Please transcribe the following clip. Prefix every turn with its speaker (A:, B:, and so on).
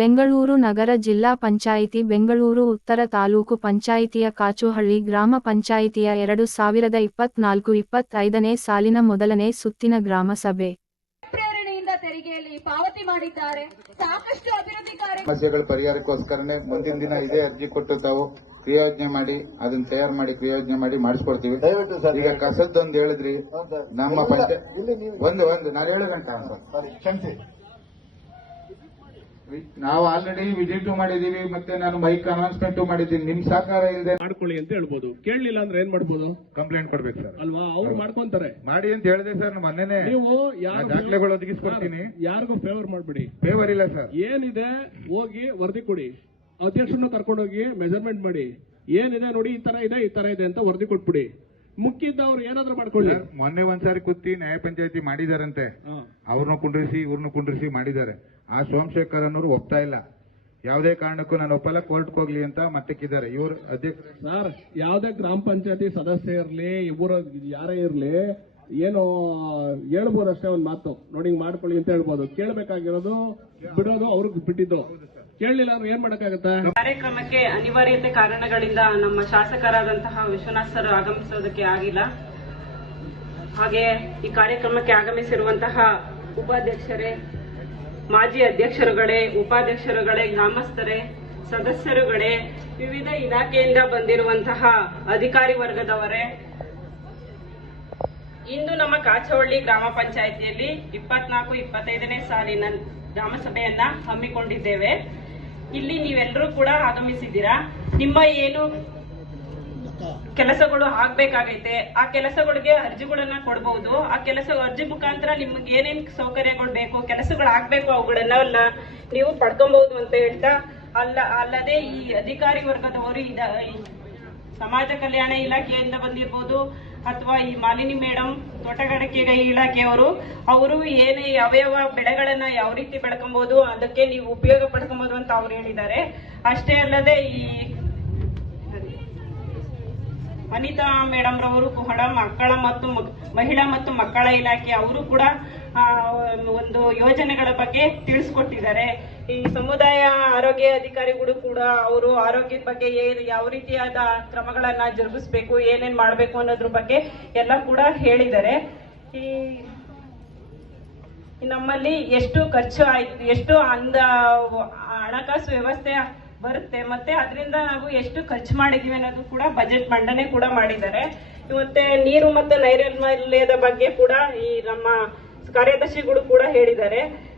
A: ಬೆಂಗಳೂರು ನಗರ ಜಿಲ್ಲಾ ಪಂಚಾಯಿತಿ ಬೆಂಗಳೂರು ಉತ್ತರ ತಾಲೂಕು ಪಂಚಾಯಿತಿಯ ಕಾಚುಹಳ್ಳಿ ಗ್ರಾಮ ಪಂಚಾಯಿತಿಯ 2024-25ನೇ ಸಾಲಿನ ಮೊದಲನೇ ಸುತ್ತಿನ ಗ್ರಾಮ ಸಭೆ
B: ಪ್ರೇರಣೆಯಿಂದ ತೆರಿಗೆಯಲ್ಲಿ ಪಾವತಿ ಮಾಡಿದ್ದಾರೆ. ಸಾಕಷ್ಟು ಅಭಿವೃದ್ಧಿ
C: ಸಮಸ್ಯೆಗಳ ಪರಿಹಾರಕ್ಕೋಸ್ಕರನೇ ಮುಂದಿನ ದಿನ ಇದೇ ಅರ್ಜಿ ಕೊಟ್ಟು ತಾವು ಕ್ರಿಯೋಜನೆ ಮಾಡಿ ಅದನ್ನ ತಯಾರು ಮಾಡಿ ಕ್ರಿಯೋಜನೆ ಮಾಡಿ ಮಾಡಿಸ್ಕೊಡ್ತೀವಿ. ಈಗ ಕಸದ್ದೊಂದು ಹೇಳಿದ್ರಿ ನಮ್ಮ ಒಂದು ನಾನು ಹೇಳೋದಂತ ಕ್ಷಮಿಸಿ, ನಾವು ಆಲ್ರೆಡಿ ವಿಸಿಟ್ ಮಾಡಿದೀವಿ, ಮತ್ತೆ ನಾನು ಮೈಕ್ ಅನೌನ್ಸ್ಮೆಂಟ್ ಮಾಡಿದ್ದೀನಿ. ನಿಮ್ ಸಹಕಾರ ಇಲ್ಲದೆ
D: ಮಾಡ್ಕೊಳ್ಳಿ ಅಂತ ಹೇಳ್ಬೋದು. ಕೇಳಲಿಲ್ಲ ಅಂದ್ರೆ ಏನ್ ಮಾಡ್ಬೋದು?
C: ಕಂಪ್ಲೇಂಟ್ ಕೊಡ್ಬೇಕು ಸರ್
D: ಅಲ್ವಾ? ಅವ್ರು ಮಾಡ್ಕೊಂತಾರೆ.
C: ಮಾಡಿ ಅಂತ ಹೇಳಿದೆ ಸರ್. ಮೊನ್ನೆನೆ
D: ನೀವು
C: ದಾಖಲೆಗಳು ಒದಗಿಸ್ಕೊಡ್ತೀನಿ.
D: ಯಾರಿಗೂ ಫೇವರ್ ಮಾಡ್ಬಿಡಿ.
C: ಫೇವರ್ ಇಲ್ಲ ಸರ್.
D: ಏನಿದೆ ಹೋಗಿ ವರದಿ ಕೊಡಿ. ಅಧ್ಯಕ್ಷರನ್ನ ಕರ್ಕೊಂಡೋಗಿ ಮೆಜರ್ಮೆಂಟ್ ಮಾಡಿ, ಏನಿದೆ ನೋಡಿ, ಈ ತರ ಇದೆ ಅಂತ ವರದಿ ಕೊಟ್ಬಿಡಿ. ಮುಖ್ಯದವ್ರು ಏನಾದ್ರೂ ಮಾಡ್ಕೊಳ್ಳಿ.
C: ಮೊನ್ನೆ ಒಂದ್ಸಾರಿ ಕೂತಿ ನ್ಯಾಯ ಪಂಚಾಯತಿ ಮಾಡಿದಾರಂತೆ, ಅವ್ರನ್ನ ಕುಂಡ್ರಿಸಿ ಇವ್ರನ್ನ ಕುಂಡ್ರಿಸಿ ಮಾಡಿದ್ದಾರೆ. ಆ ಸೋಮಶೇಖರ್ ಅನ್ನೋರು ಒಪ್ತಾ ಇಲ್ಲ. ಯಾವುದೇ ಕಾರಣಕ್ಕೂ ನಾನು ಒಪ್ಪಲ್ಲ, ಕೋರ್ಟ್ಗೆ ಹೋಗ್ಲಿ ಅಂತ ಮಟ್ಟಕ್ಕಿದ್ದಾರೆ ಇವರು ಅಧ್ಯಕ್ಷ.
D: ಸರ್, ಯಾವುದೇ ಗ್ರಾಮ ಪಂಚಾಯತಿ ಸದಸ್ಯ ಇರ್ಲಿ, ಇಬ್ಬರು ಯಾರೇ ಇರ್ಲಿ, ಏನು ಹೇಳ್ಬೋದು ಅಷ್ಟೇ ಒಂದು ಮಾತು, ನೋಡಿ ಹಿಂಗ್ ಮಾಡ್ಕೊಳ್ಳಿ ಅಂತ ಹೇಳ್ಬೋದು. ಕೇಳಬೇಕಾಗಿರೋದು ಬಿಡೋದು ಅವ್ರಿಗೆ ಬಿಟ್ಟಿದ್ದು. ಕೇಳಲಿಲ್ಲ ಅಂದ್ರೆ ಏನ್ ಮಾಡಕ್ಕಾಗತ್ತೆ?
E: ಕಾರ್ಯಕ್ರಮಕ್ಕೆ ಅನಿವಾರ್ಯತೆ ಕಾರಣಗಳಿಂದ ನಮ್ಮ ಶಾಸಕರಾದಂತಹ ವಿಶ್ವನಾಥ್ ಸರ್ ಆಗಮಿಸೋದಕ್ಕೆ ಆಗಿಲ್ಲ. ಹಾಗೆ ಈ ಕಾರ್ಯಕ್ರಮಕ್ಕೆ ಆಗಮಿಸಿರುವಂತಹ ಉಪಾಧ್ಯಕ್ಷರೇ, ಮಾಜಿ ಅಧ್ಯಕ್ಷರುಗಳೇ, ಉಪಾಧ್ಯಕ್ಷರುಗಳೇ, ಗ್ರಾಮಸ್ಥರೇ, ಸದಸ್ಯರುಗಳೇ, ವಿವಿಧ ಇಲಾಖೆಯಿಂದ ಬಂದಿರುವಂತಹ ಅಧಿಕಾರಿ ವರ್ಗದವರೇ, ಇಂದು ನಮ್ಮ ಕಾಚವಳ್ಳಿ ಗ್ರಾಮ ಪಂಚಾಯಿತಿಯಲ್ಲಿ 24-25ನೇ ಸಾಲಿನ ಗ್ರಾಮ ಸಭೆಯನ್ನ ಹಮ್ಮಿಕೊಂಡಿದ್ದೇವೆ. ಇಲ್ಲಿ ನೀವೆಲ್ಲರೂ ಕೂಡ ಆಗಮಿಸಿದ್ದೀರಾ. ನಿಮ್ಮ ಏನು ಕೆಲಸಗಳು ಆಗ್ಬೇಕಾಗೈತೆ ಆ ಕೆಲಸಗಳಿಗೆ ಅರ್ಜಿಗಳನ್ನ ಕೊಡಬಹುದು. ಆ ಅರ್ಜಿ ಮುಖಾಂತರ ನಿಮ್ಗೆ ಏನೇನ್ ಸೌಕರ್ಯಗಳು ಬೇಕು, ಕೆಲಸಗಳು ಆಗ್ಬೇಕು, ಅವುಗಳನ್ನೆಲ್ಲ ನೀವು ಪಡ್ಕೊಬಹುದು ಅಂತ ಹೇಳ್ತಾ, ಅಲ್ಲದೆ ಈ ಅಧಿಕಾರಿ ವರ್ಗದವರು ಸಮಾಜ ಕಲ್ಯಾಣ ಇಲಾಖೆಯಿಂದ ಬಂದಿರಬಹುದು, ಅಥವಾ ಈ ಮಾಲಿನಿ ಮೇಡಮ್ ತೋಟಗಾರಿಕೆ ಇಲಾಖೆಯವರು, ಅವರು ಏನೇ ಯಾವ್ಯಾವ ಬೆಳೆಗಳನ್ನ ಯಾವ ರೀತಿ ಬೆಳ್ಕೊಬಹುದು, ಅದಕ್ಕೆ ನೀವು ಉಪಯೋಗ ಪಡ್ಕೊಬಹುದು ಅಂತ ಅವ್ರು ಹೇಳಿದ್ದಾರೆ. ಅಷ್ಟೇ ಅಲ್ಲದೆ ಈ ಅನಿತಾ ಮೇಡಮ್ ರವರು ಕೂಡ ಮಹಿಳಾ ಮತ್ತು ಮಕ್ಕಳ ಇಲಾಖೆ ಅವರು ಕೂಡ ಒಂದು ಯೋಜನೆಗಳ ಬಗ್ಗೆ ತಿಳಿಸ್ಕೊಟ್ಟಿದ್ದಾರೆ. ಈ ಸಮುದಾಯ ಆರೋಗ್ಯ ಅಧಿಕಾರಿಗಳು ಕೂಡ ಅವರು ಆರೋಗ್ಯದ ಬಗ್ಗೆ ಯಾವ ರೀತಿಯಾದ ಕ್ರಮಗಳನ್ನ ಜರುಗಿಸಬೇಕು, ಏನೇನ್ ಮಾಡಬೇಕು ಅನ್ನೋದ್ರ ಬಗ್ಗೆ ಎಲ್ಲ ಕೂಡ ಹೇಳಿದ್ದಾರೆ. ಈ ನಮ್ಮಲ್ಲಿ ಎಷ್ಟು ಖರ್ಚು ಆಯ್ತು, ಎಷ್ಟು ಹಣಕಾಸು ವ್ಯವಸ್ಥೆ ಬರುತ್ತೆ, ಮತ್ತೆ ಅದರಿಂದ ನಾವು ಎಷ್ಟು ಖರ್ಚು ಮಾಡಿದೀವಿ ಅನ್ನೋದು ಕೂಡ ಬಜೆಟ್ ಮಂಡನೆ ಕೂಡ ಮಾಡಿದ್ದಾರೆ. ಮತ್ತೆ ನೀರು ಮತ್ತು ನೈರ್ಮಲ್ಯದ ಬಗ್ಗೆ ಕೂಡ ಈ ನಮ್ಮ ಕಾರ್ಯದರ್ಶಿಗಳು ಕೂಡ ಹೇಳಿದ್ದಾರೆ.